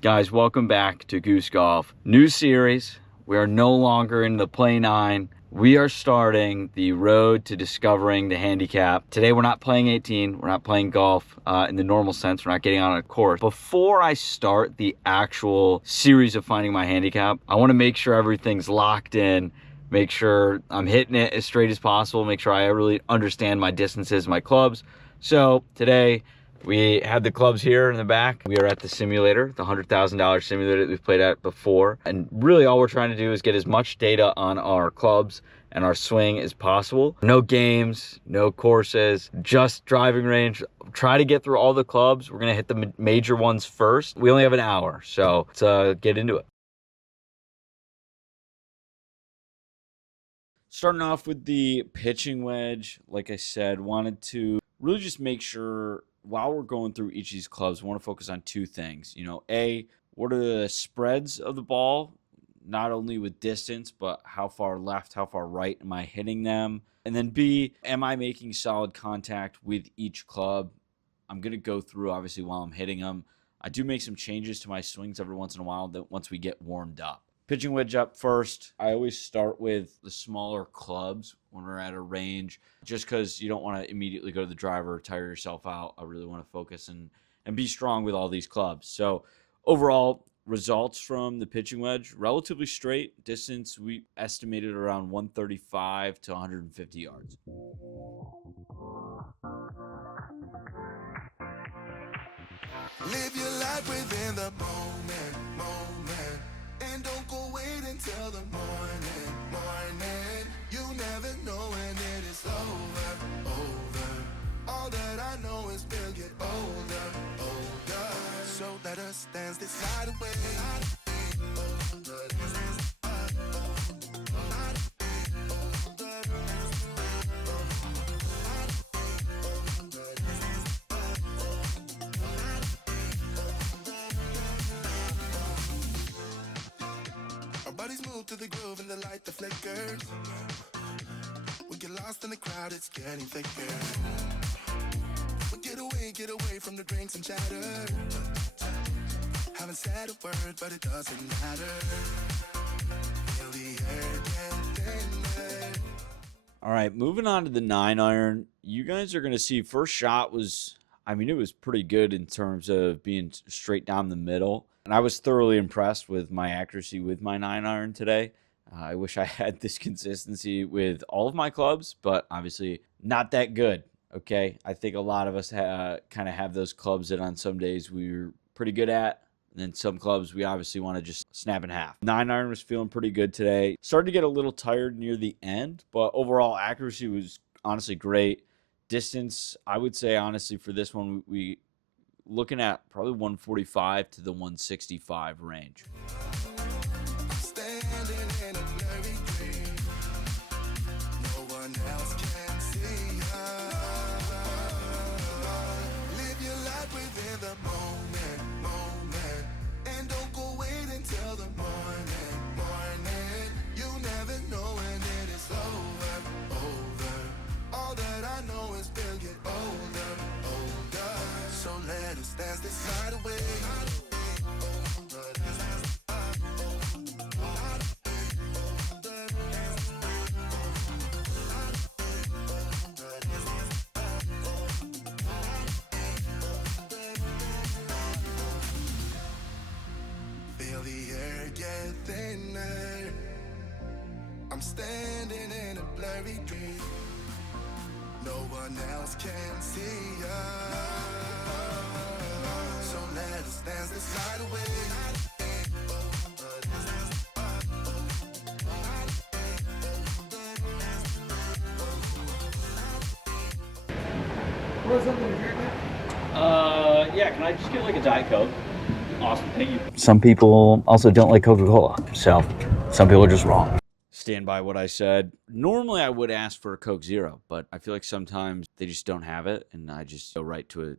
Guys, welcome back to Goose Golf. New series. We are no longer in the Play 9. We are starting the road to discovering the handicap. Today we're not playing 18. We're not playing golf in the normal sense. We're not getting on a course. Before I start the actual series of finding my handicap, I want to make sure everything's locked in. Make sure I'm hitting it as straight as possible. Make sure I really understand my distances, my clubs. So today, we have the clubs here in the back. We are at the simulator, the $100,000 simulator that we've played at before. And really all we're trying to do is get as much data on our clubs and our swing as possible. No games, no courses, just driving range. Try to get through all the clubs. We're gonna hit the major ones first. We only have an hour, so let's get into it. Starting off with the pitching wedge, like I said, wanted to really just make sure while we're going through each of these clubs, we want to focus on two things. A, what are the spreads of the ball, not only with distance, but how far left, how far right am I hitting them? And then B, am I making solid contact with each club? I'm going to go through, obviously, while I'm hitting them. I do make some changes to my swings every once in a while that once we get warmed up. Pitching wedge up first. I always start with the smaller clubs when we're at a range, just because you don't want to immediately go to the driver or tire yourself out. I really want to focus and be strong with all these clubs. So overall results from the pitching wedge, relatively straight. Distance, we estimated around 135 to 150 yards. Live your life within the moment. And don't go wait until the morning. You never know when it is over. All that I know is we'll get older. So let us dance this night away. Bodies move to the groove and the light that flickers. We get lost in the crowd, it's getting thicker. We get away from the drinks and chatter. Haven't said a word, but it doesn't matter. Feel the air get thinner. All right, moving on to the 9-iron. You guys are going to see first shot was, it was pretty good in terms of being straight down the middle. And I was thoroughly impressed with my accuracy with my 9-iron today. I wish I had this consistency with all of my clubs, but obviously not that good, okay? I think a lot of us kind of have those clubs that on some days we're pretty good at, and then some clubs we obviously want to just snap in half. 9-iron was feeling pretty good today. Started to get a little tired near the end, but overall accuracy was honestly great. Distance, I would say honestly for this one, we looking at probably 145 to the 165 range. Standing in a blurry dream. No one else can see us. Live your life within the moment. And don't go wait until the morning. You never know when it is over. All that I know is we'll get older. So let us dance this night away. Feel the air get thinner. I'm standing in a blurry dream. No one else can see us. So let us dance this night away. Yeah, can I just get like a Diet Coke? Awesome, thank you. Some people also don't like Coca-Cola, so some people are just wrong. Stand by what I said. Normally I would ask for a Coke Zero, but I feel like sometimes they just don't have it, and I just go right to a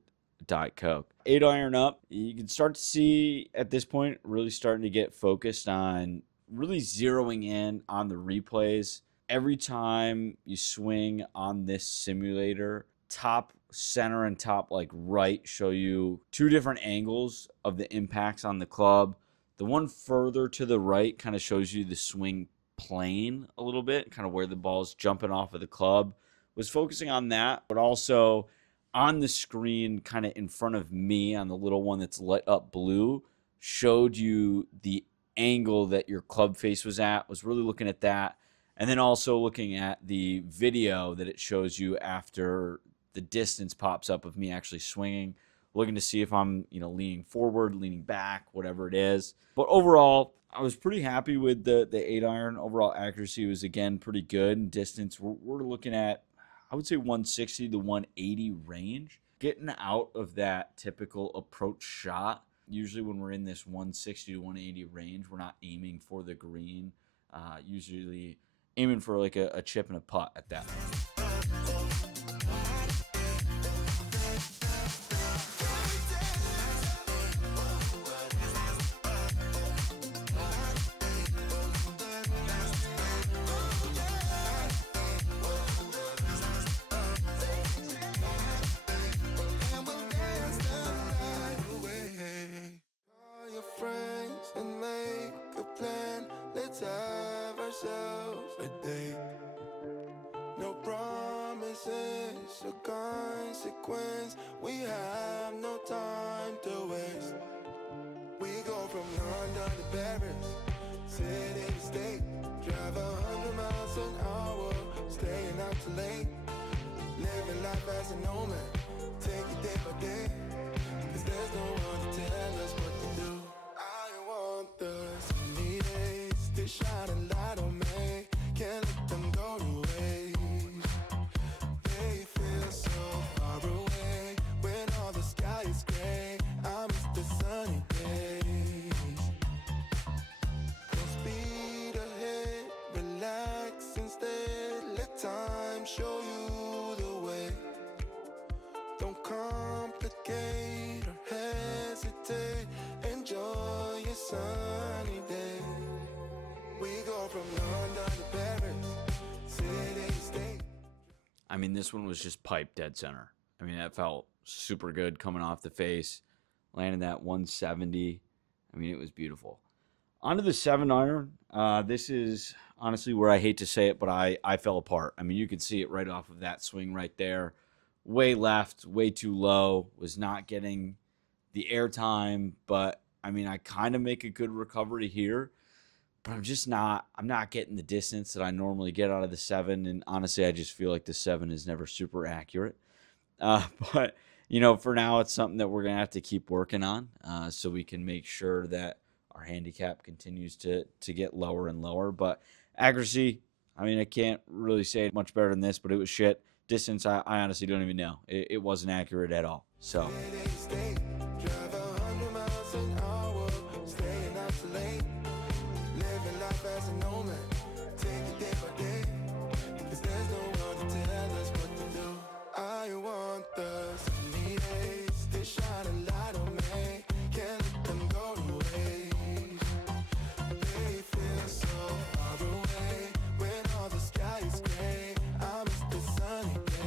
Diet Coke. 8-iron up, you can start to see at this point really starting to get focused on really zeroing in on the replays. Every time you swing on this simulator, top center and top like right show you two different angles of the impacts on the club. The one further to the right kind of shows you the swing plane a little bit, kind of where the ball's jumping off of the club. Was focusing on that, but also on the screen kind of in front of me on the little one that's lit up blue showed you the angle that your club face was at. Was really looking at that. And then also looking at the video that it shows you after the distance pops up of me actually swinging, looking to see if I'm, leaning forward, leaning back, whatever it is. But overall, I was pretty happy with the 8-iron. Overall accuracy was, again, pretty good. And distance, we're looking at, I would say 160 to 180 range. Getting out of that typical approach shot. Usually when we're in this 160 to 180 range, we're not aiming for the green. Usually aiming for like a chip and a putt at that. Consequence, we have no time to waste. We go from London to Paris, city to state, drive 100 miles an hour, staying out too late, living life as a nomad, take it day by day, cause there's no one to tell us what to do. I want the sunny days to shine a light on me, can't let them go to waste. They feel so far away when all the sky is gray. I miss the sunny days. Don't speed ahead, relax instead. Let time show you the way. Don't complicate or hesitate. Enjoy your sunny day. We go from London to Paris, city to state. I mean, this one was just piped dead center. I mean, that felt super good coming off the face. Landed that 170. I mean, it was beautiful. Onto the 7-iron. This is honestly where I hate to say it, but I fell apart. I mean, you could see it right off of that swing right there. Way left, way too low. Was not getting the airtime, but I mean, I kind of make a good recovery here. But I'm not getting the distance that I normally get out of the 7. And honestly, I just feel like the 7 is never super accurate. But, for now, it's something that we're going to have to keep working on so we can make sure that our handicap continues to get lower and lower. But accuracy, I mean, I can't really say it much better than this, but it was shit. Distance, I honestly don't even know. It wasn't accurate at all. So. As a nomad, take it day by day, cause there's no one to tell us what to do. I want the sunny days to shine a light on me, can't let them go to waste. They feel so far away when all the sky is gray. I miss the sunny days.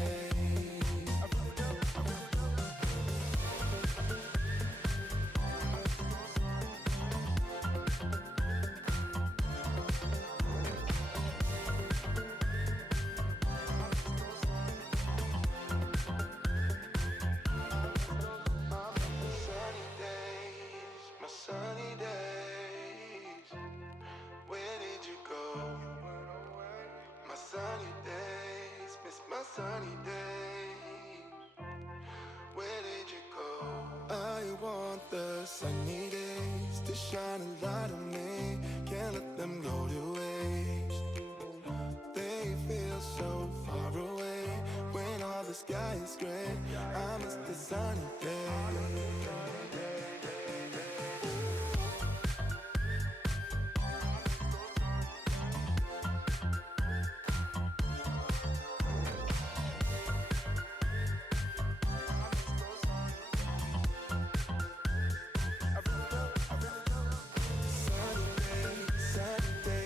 Sunny days, where did you go? I want the sunny days to shine a light on me, can't let them go to waste. They feel so far away when all the sky is gray. I miss the sunny days. Sunny days,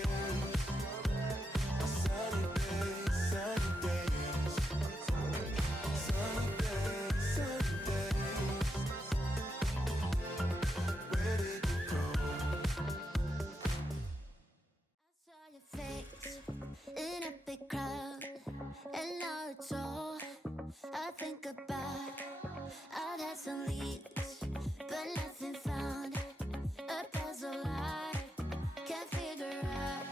about. I've had some leads, but nothing found. A puzzle I can't figure out.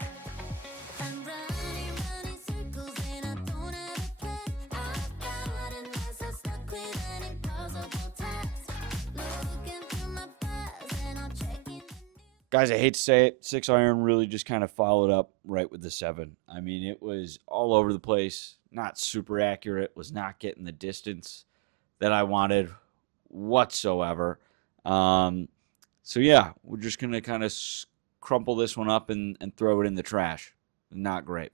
I'm running circles and I don't have a plan. I've got unless I'm stuck with an impossible task. Looking through my files and I'm checking. Guys, I hate to say it, 6-iron really just kind of followed up right with the 7. I mean, it was all over the place, not super accurate, was not getting the distance that I wanted whatsoever. So yeah, we're just going to kind of crumple this one up and throw it in the trash. Not great.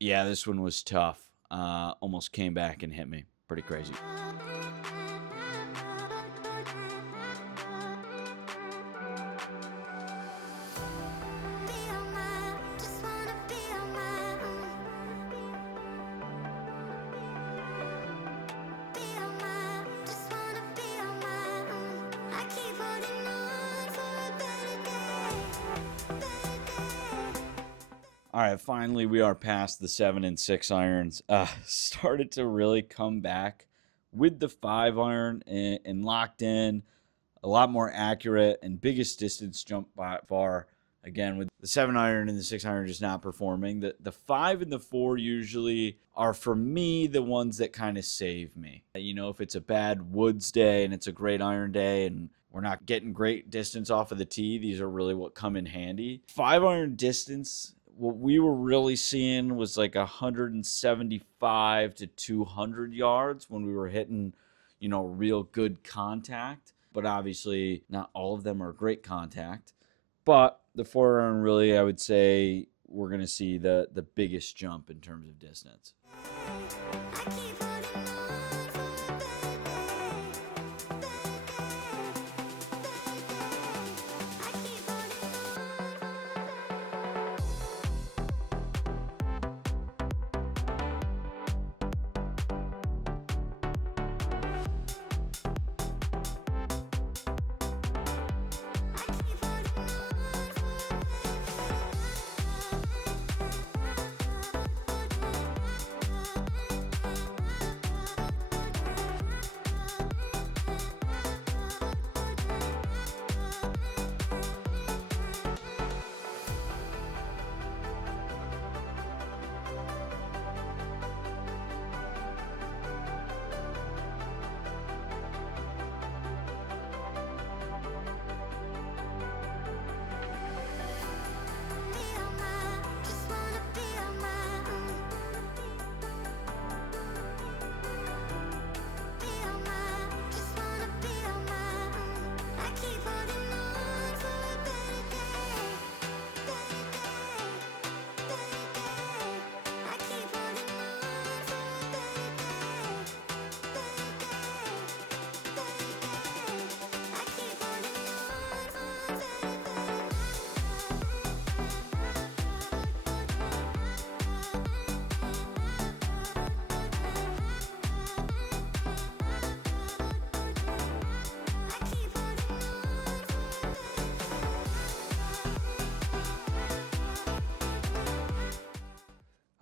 Yeah, this one was tough. Almost came back and hit me. Pretty crazy. All right, finally we are past the 7 and 6 irons. Started to really come back with the 5 iron and locked in, a lot more accurate and biggest distance jump by far. Again, with the 7 iron and the 6 iron just not performing. The 5 and the 4 usually are, for me, the ones that kind of save me. You know, if it's a bad woods day and it's a great iron day and we're not getting great distance off of the tee, these are really what come in handy. 5 iron distance, what we were really seeing was like 175 to 200 yards when we were hitting, you know, real good contact. But obviously, not all of them are great contact. But the 4 iron really, I would say, we're going to see the biggest jump in terms of distance.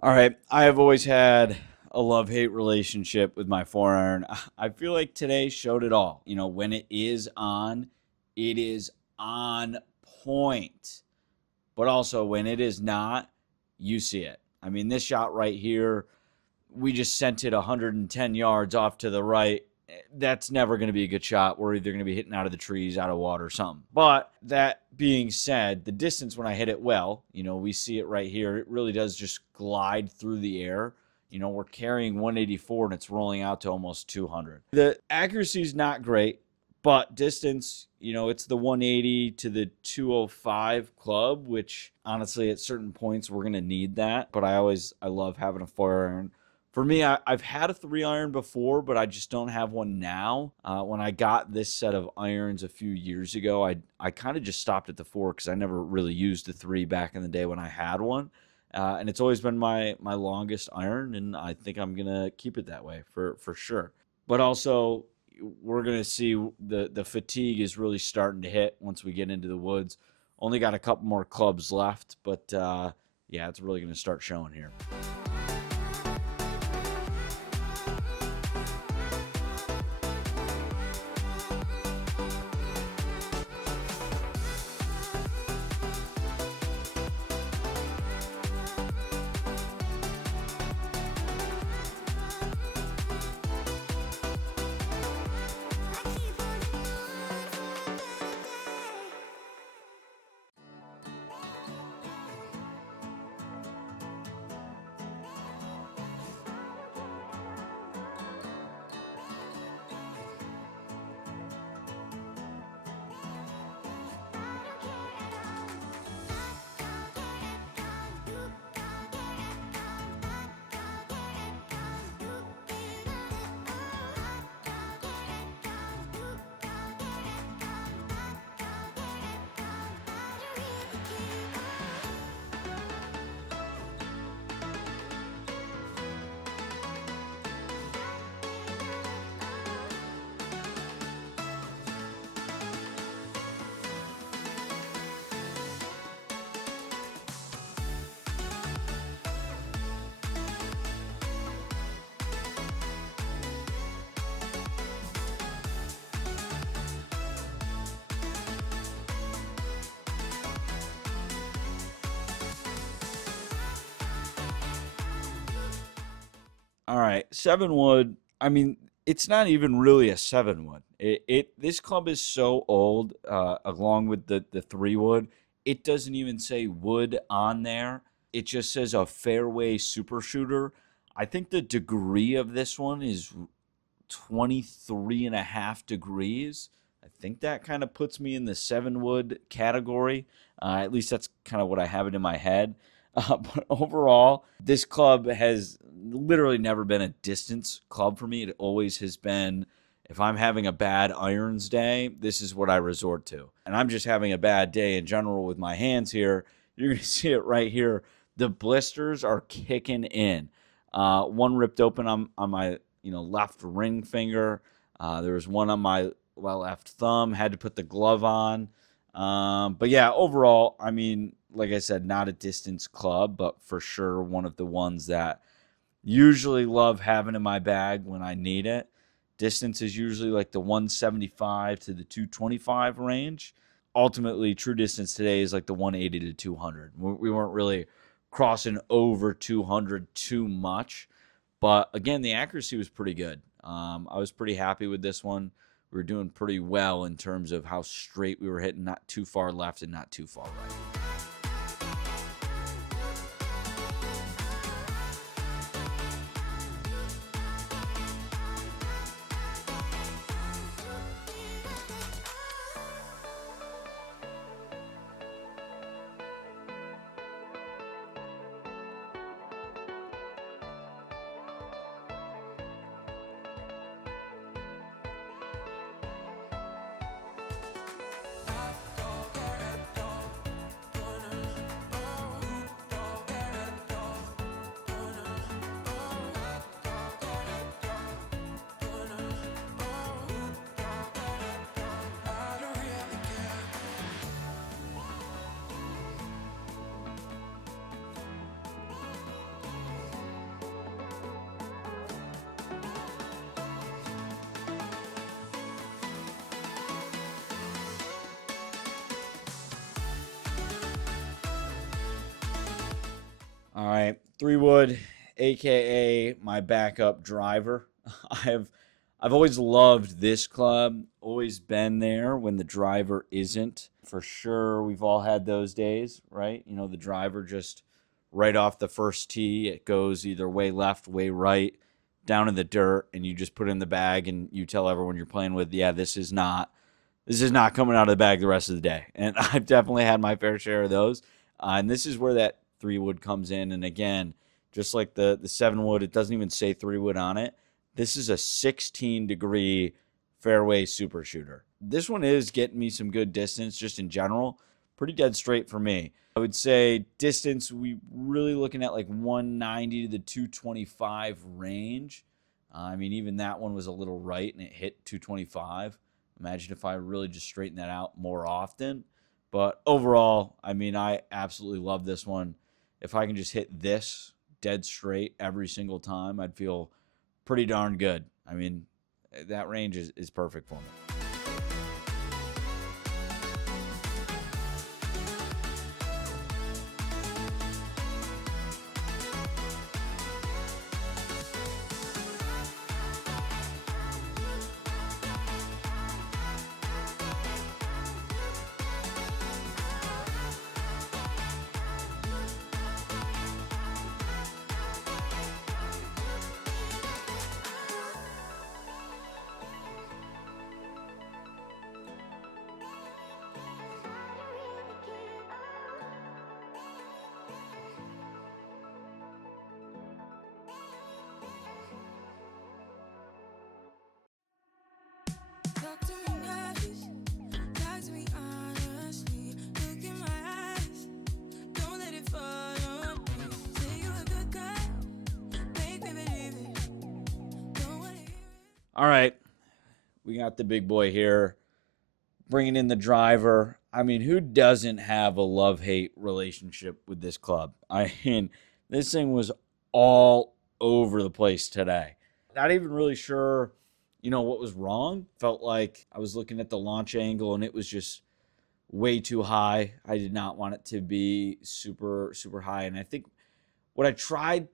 All right, I have always had a love-hate relationship with my 4-iron. I feel like today showed it all. You know, when it is on point. But also when it is not, you see it. I mean, this shot right here, we just sent it 110 yards off to the right. That's never going to be a good shot. We're either going to be hitting out of the trees, out of water, something. But that being said, the distance when I hit it well, you know, we see it right here. It really does just glide through the air. You know, we're carrying 184 and it's rolling out to almost 200. The accuracy is not great, but distance, you know, it's the 180 to the 205 club, which honestly at certain points we're going to need that. But I love having a 4-iron. For me, I've had a 3-iron before, but I just don't have one now. When I got this set of irons a few years ago, I kind of just stopped at the 4 because I never really used the 3 back in the day when I had one. And it's always been my longest iron, and I think I'm going to keep it that way for sure. But also, we're going to see the fatigue is really starting to hit once we get into the woods. Only got a couple more clubs left, but yeah, it's really going to start showing here. All right, 7-wood. I mean, it's not even really a 7-wood. This club is so old, along with the 3-wood. It doesn't even say wood on there. It just says a fairway super shooter. I think the degree of this one is 23.5 degrees. I think that kind of puts me in the 7-wood category. At least that's kind of what I have it in my head. But overall, this club has literally never been a distance club for me. It always has been, if I'm having a bad irons day, this is what I resort to. And I'm just having a bad day in general with my hands here. You're going to see it right here. The blisters are kicking in. One ripped open on my left ring finger. There was one on my left thumb. Had to put the glove on. But yeah, overall, I mean, like I said, not a distance club, but for sure one of the ones that usually love having in my bag when I need it. Distance is usually like the 175 to the 225 range. Ultimately, true distance today is like the 180 to 200. We weren't really crossing over 200 too much. But again, the accuracy was pretty good. I was pretty happy with this one. We were doing pretty well in terms of how straight we were hitting, not too far left and not too far right. All right, 3-wood, aka my backup driver. I've always loved this club, always been there when the driver isn't. For sure, we've all had those days, right? You know, the driver just right off the first tee, it goes either way left, way right, down in the dirt, and you just put it in the bag and you tell everyone you're playing with, yeah, this is not coming out of the bag the rest of the day. And I've definitely had my fair share of those. And this is where that 3-wood comes in. And again, just like the 7-wood, it doesn't even say 3-wood on it. This is a 16-degree fairway super shooter. This one is getting me some good distance just in general. Pretty dead straight for me. I would say distance, we really looking at like 190 to the 225 range. I mean, even that one was a little right and it hit 225. Imagine if I really just straighten that out more often. But overall, I mean, I absolutely love this one. If I can just hit this dead straight every single time, I'd feel pretty darn good. I mean, that range is perfect for me. Talk to me nice, talk to me honestly. Look in my eyes, don't let it fall on me. Say you a good guy, make me believe it. Don't wanna hear it. All right, we got the big boy here, bringing in the driver. I mean, who doesn't have a love-hate relationship with this club? I mean, this thing was all over the place today. Not even really sure, you know, what was wrong. Felt like I was looking at the launch angle and it was just way too high. I did not want it to be super, super high. And I think what I tried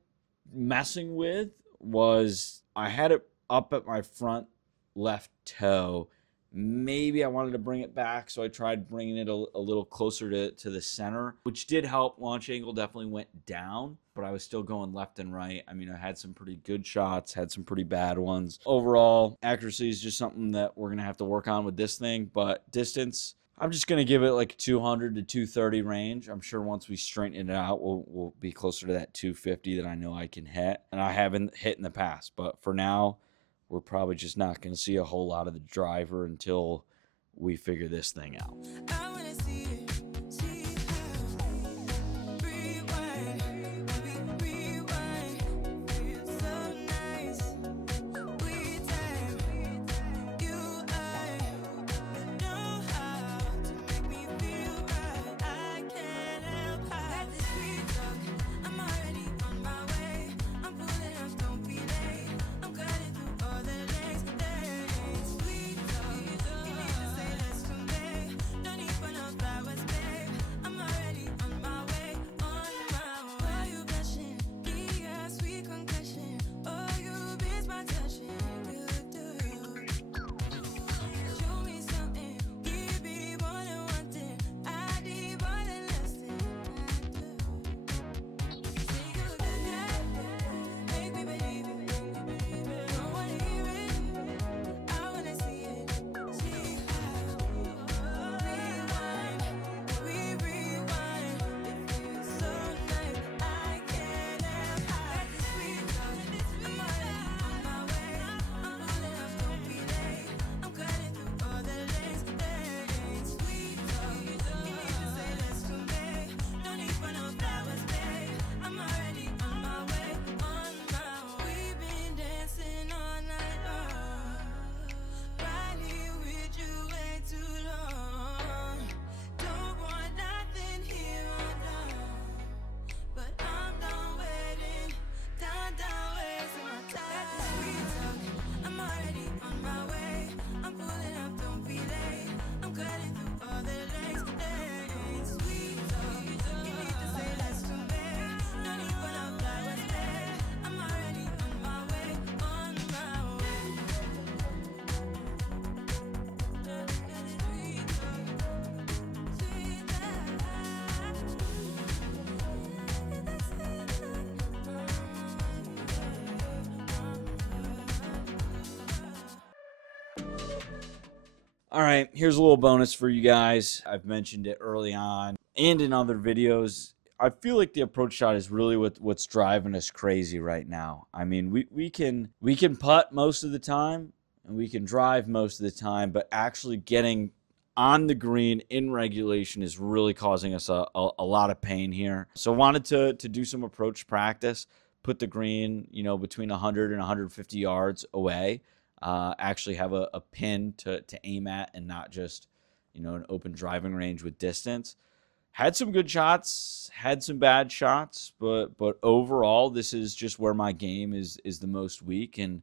messing with was I had it up at my front left toe. Maybe I wanted to bring it back, so I tried bringing it a little closer to the center, which did help. Launch angle definitely went down, but I was still going left and right. I mean, I had some pretty good shots, had some pretty bad ones. Overall, accuracy is just something that we're going to have to work on with this thing, but distance, I'm just going to give it like 200 to 230 range. I'm sure once we straighten it out, we'll be closer to that 250 that I know I can hit, and I haven't hit in the past, but for now, we're probably just not going to see a whole lot of the driver until we figure this thing out. I wanna see it how. Rewind, rewind. Feels so nice. We time, you I know how to make me feel right. I can't help how. Let this sweet talk. I'm already on my way. I'm pulling up, don't be late. I'm cutting through all the lanes. Sweet talk. You need to say less to me. No need for All right, here's a little bonus for you guys. I've mentioned it early on and in other videos. I feel like the approach shot is really what's driving us crazy right now. I mean, we can putt most of the time and we can drive most of the time, but actually getting on the green in regulation is really causing us a lot of pain here. So I wanted to do some approach practice, put the green, between 100 and 150 yards away. Actually have a pin to aim at and not just, an open driving range with distance. Had some good shots, had some bad shots, but overall, this is just where my game is the most weak, and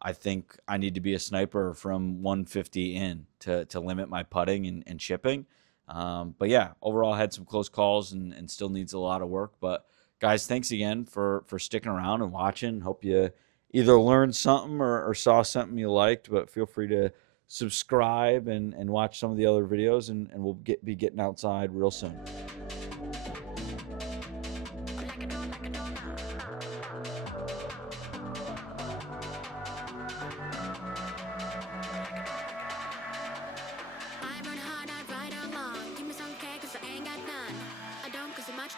I think I need to be a sniper from 150 in to limit my putting and chipping. But yeah, overall, had some close calls and still needs a lot of work. But guys, thanks again for sticking around and watching. Hope you either learned something or saw something you liked, but feel free to subscribe and watch some of the other videos, and we'll be getting outside real soon.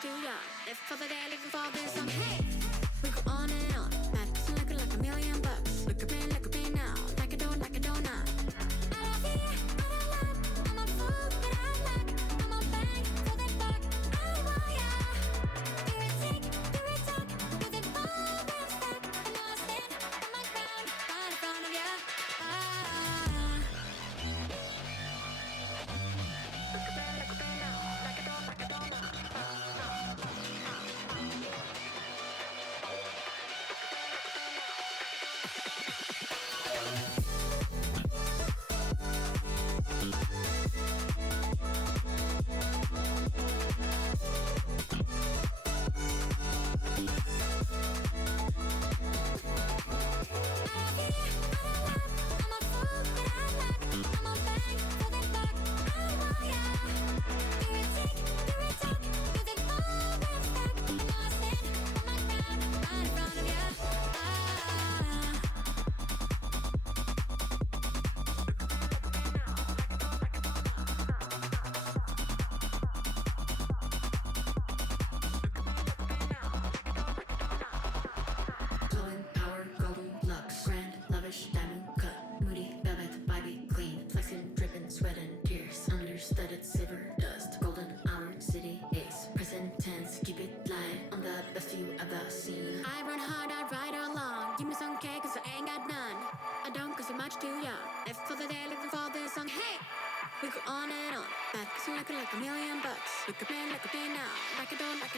Too young. If for the day living for this song, hey, we go on and on. That's looking like $1,000,000. Look at me now. Like I don't know. I love you, I don't love. I'm a fool, but I like. I'm a bang for that buck. I want ya. Do it tick, do it tock. With it all been stuck. I know I stand on my ground right in front of ya. Look at me now. Like I don't know. Too young. If for the day living for this song, hey, we go on and on. That's looking like $1,000,000. Look at me now. Like I don't know.